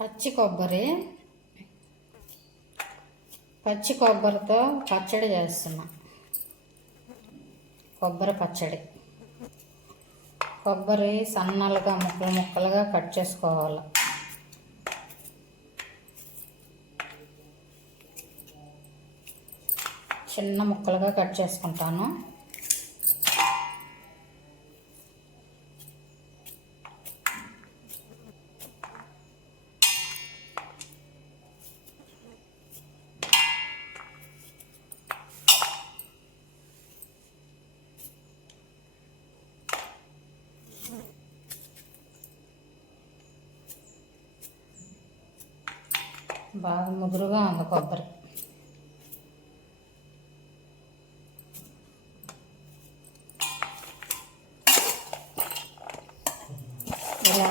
పచ్చి కొబ్బరి. పచ్చి కొబ్బరితో పచ్చడి చేస్తున్నా. కొబ్బరి పచ్చడి. కొబ్బరి సన్నలుగా ముక్కలు ముక్కలుగా కట్ చేసుకోవాలి. చిన్న ముక్కలుగా కట్ చేసుకుంటాను. బాగా ముదురుగా ఉంది కొబ్బరి. ఇలా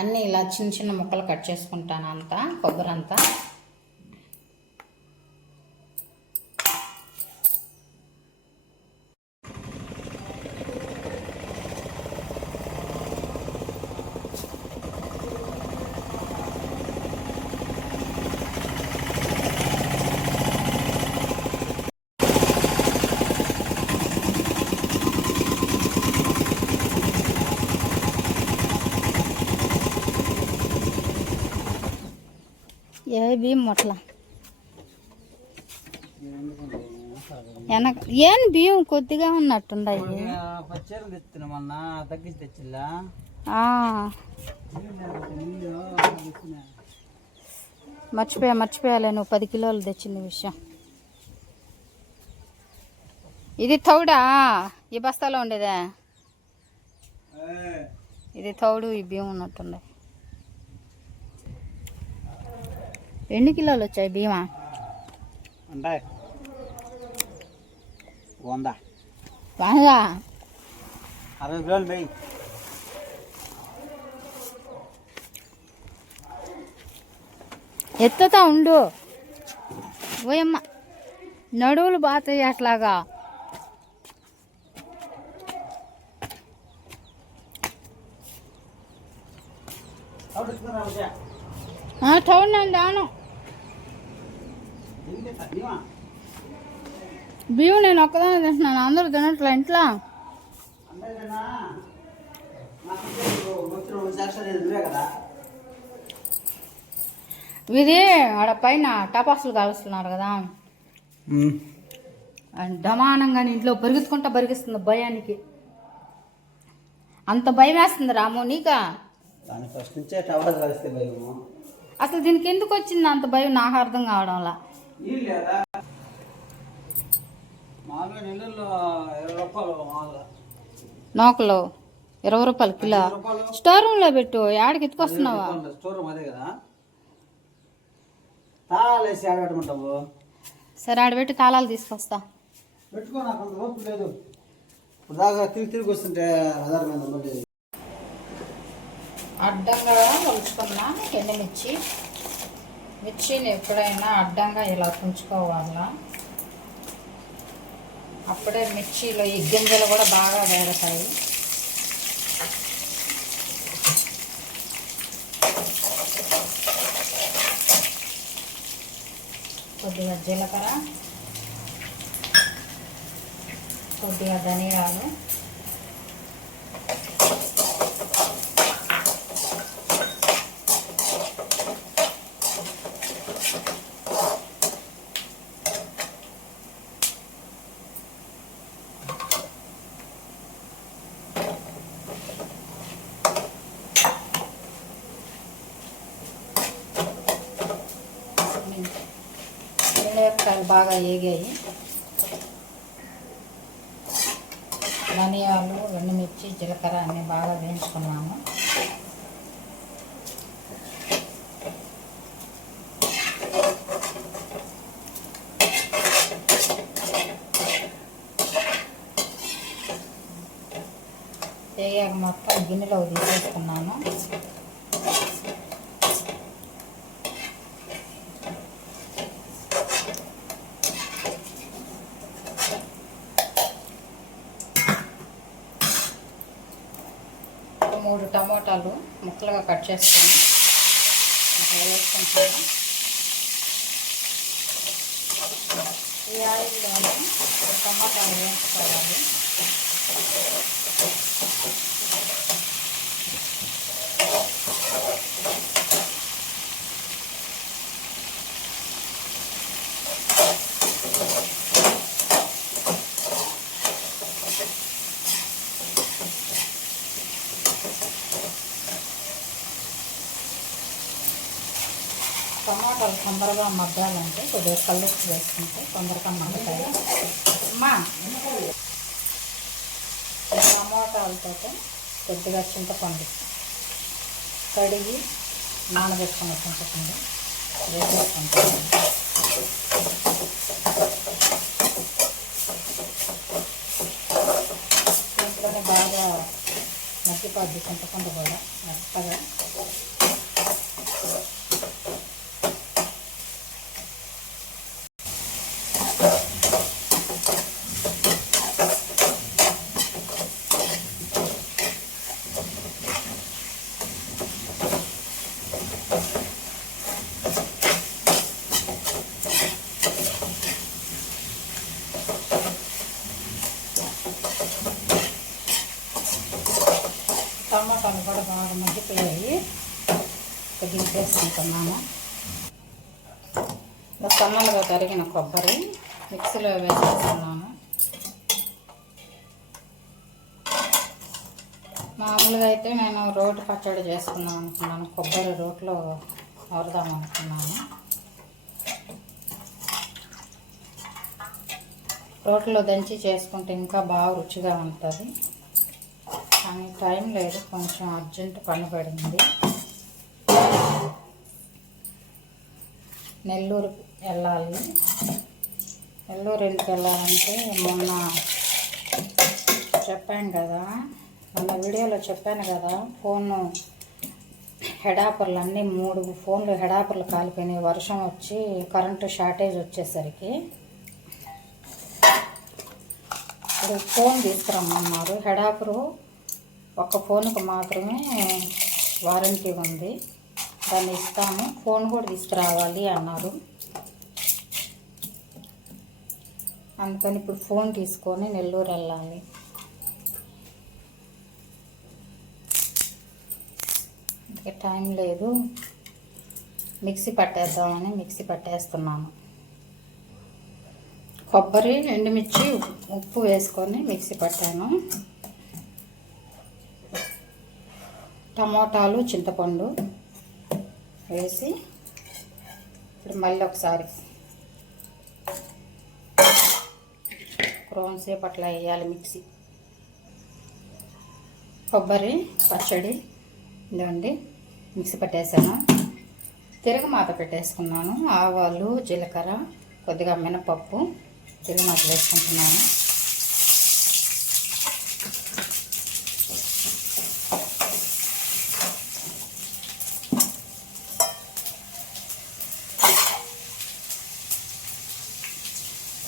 అన్నీ ఇలా చిన్న చిన్న ముక్కలు కట్ చేసుకుంటాను అంతా కొబ్బరి అంతా. ఏ బియ్యం మొట్ల. వెనక ఏం బియ్యం కొద్దిగా తెచ్చిన ఆ, మర్చిపోయా మర్చిపోయాలే నువ్వు పది కిలోలు తెచ్చింది విషయం. ఇది తౌడా? ఈ బస్తాలో ఉండేదా? ఇది తౌడు ఈ బియ్యం ఉన్నట్టుంది ఎన్ని కిలోలు వచ్చాయి బియ్యమా అంటే వంద. బాగా అరవై కిలోలు పోయి ఎత్తుతా ఉండు. ఓయమ్మ నడువులు బాతాయి అట్లాగా. టౌన్ నేను దాను బియ్యం నేను ఒక్కదానే తింటున్నాను. అందరూ తినట్లే ఇంట్లో? ఇది ఆడ పైన టపాసులు కాలుస్తున్నారు కదా. అండ్ దమానంగా ఇంట్లో పరిగెత్తుకుంటా పరిగిస్తుంది భయానికి. అంత భయం వేస్తుంది రాము నీకా? ఫస్ట్ నుంచే అసలు దీనికి ఎందుకు వచ్చింది అంత భయం? నాకు అర్థం కావడంలా నీళ్ళు లేదా? మామూలుగా నెల్లూరులో ఇరవై రూపాయలు మామూలుగా నోకలు ఇరవై రూపాయలు కిలో. రూపాయలు. స్టోర్ రూమ్లో పెట్టు యాడికి ఎత్తుకొస్తున్నావా? స్టోర్ రూమ్ అదే కదా. తాళాలు వేసి ఆడ సరే ఆడ పెట్టి తాళాలు తీసుకొస్తా. పెట్టుకో నాకు అంత ఓపిక లేదు. ఇప్పుడు దాకా తిరిగి తిరిగి వస్తుంటే ఆధార్ మీద అడ్డంగా కొలుచుకున్నా ఎండుమిర్చి మిర్చిని ఎప్పుడైనా అడ్డంగా ఇలా తుంచుకోవాలా? అప్పుడే మిర్చిలో ఈ గింజలు కూడా బాగా వేడతాయి. కొద్దిగా జీలకర్ర కొద్దిగా ధనియాలు మిరపకాయలు బాగా వేగాయి ధనియాలు ఎండుమిర్చి జీలకర్ర అన్నీ బాగా వేయించుకున్నాము. వేయాక మొత్తం గిన్నెలో తీసేసుకున్నాను. టమోటాలు ముక్కలుగా కట్ చేసుకొని వేసుకుంటాను ఈ ఆయిల్లోనే టమాటాలు వేసుకోవాలి టమాటాలు తొందరగా మగ్గాలంటే కొద్దిగా కళ్ళు వేసుకుంటే తొందరగా మగ్గుతాయి. అమ్మా టమాటాలతో కొద్దిగా చింతపండు కడిగి నానబెట్టుకున్న చింతపండు వేసేసుకుంటాం ఇంట్లోనే బాగా మగ్గిపోద్ది చింతపండు కూడా మెత్తగా. టమాటాలు కూడా బాగా మగ్గిపోయాయి దింపేసుకుంటున్నాము సన్నలుగా తరిగిన కొబ్బరి మిక్సీలో వేసేస్తున్నాను. మామూలుగా అయితే నేను రోటి పచ్చడి చేసుకుందాం అనుకున్నాను. కొబ్బరి రోట్లో వరదాం అనుకున్నాను. రోట్లో దంచి చేసుకుంటే ఇంకా బాగా రుచిగా ఉంటుంది. కానీ టైం లేదు. కొంచెం అర్జెంట్ పని పడింది. నెల్లూరు వెళ్ళాలి. నెల్లూరు ఎందుకు వెళ్ళాలంటే మొన్న చెప్పాను కదా. మొన్న వీడియోలో చెప్పాను కదా. ఫోను హెడాపర్లు అన్నీ మూడు ఫోన్లు హెడాపర్లు కాలిపోయినాయి. వర్షం వచ్చి కరెంటు షార్టేజ్ వచ్చేసరికి ఇప్పుడు ఫోన్ తీసుకురమ్మన్నారు. హెడాపరు ఒక ఫోన్కి మాత్రమే వారంటీ ఉంది. దాన్ని ఇస్తాము. ఫోన్ కూడా తీసుకురావాలి అన్నారు. అందుకని ఇప్పుడు ఫోన్ తీసుకొని నెల్లూరు వెళ్ళాలి. ఇంకా టైం లేదు. మిక్సీ పట్టేద్దామని మిక్సీ పట్టేస్తున్నాను. కొబ్బరి ఎండుమిర్చి ఉప్పు వేసుకొని మిక్సీ పట్టాను. టమోటాలు చింతపండు వేసి ఇప్పుడు మళ్ళీ ఒకసారి సేపు అట్లా వేయాలి మిక్సీ. కొబ్బరి పచ్చడి ఇదండి మిక్సీ పట్టేసాను. తిరగమాత పెట్టేసుకున్నాను. ఆవాలు జీలకర్ర కొద్దిగా మినపప్పు తిరగమాత వేసుకుంటున్నాను.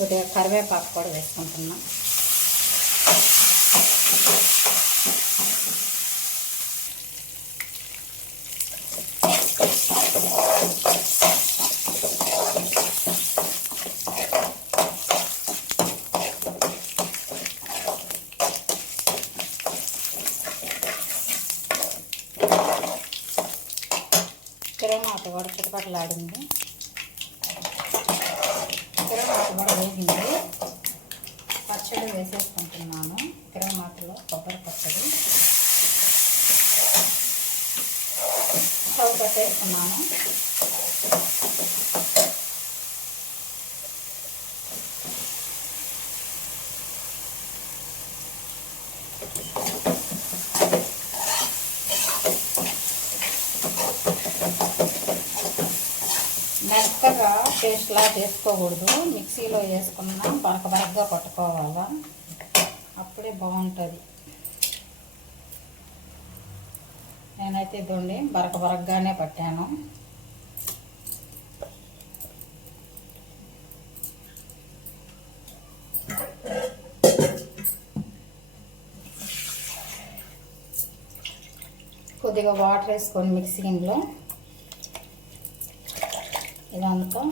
కొద్దిగా కరివేపాకు కూడా వేసుకుంటున్నాం. తిరగమాత కూడా చుట్టుపక్కల ఆడింది కొత్తిమీర వేగింది పచ్చడి వేసేసుకుంటున్నాను. తిరగమాతలో కొబ్బరి పచ్చడి. స్టవ్ పెట్టేసుకున్నాను. మెత్తగా పేస్ట్లా చేసుకోకూడదు. మిక్సీలో వేసుకున్నా బరక బరకగా పట్టుకోవాలా. అప్పుడే బాగుంటుంది. నేనైతే ఇదండి బరక బరకగానే పట్టాను. కొద్దిగా వాటర్ వేసుకొని మిక్సీలో ఇదంతా.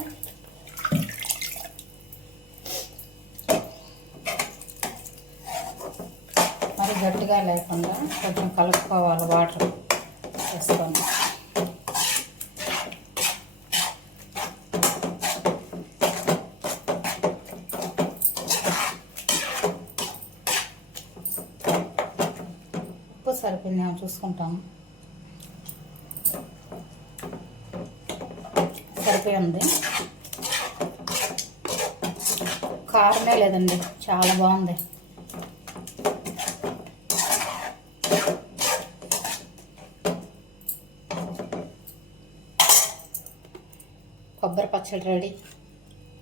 మరి గట్టిగా లేకుండా కొంచెం కలుపుకోవాలి వాటర్ వేసుకొని. ఉప్పు సరిపోయింది మేము చూసుకుంటాము ఉంది కారమే లేదండి చాలా బాగుంది. కొబ్బరి పచ్చడి రెడీ.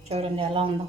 చూడండి ఎలా ఉందో.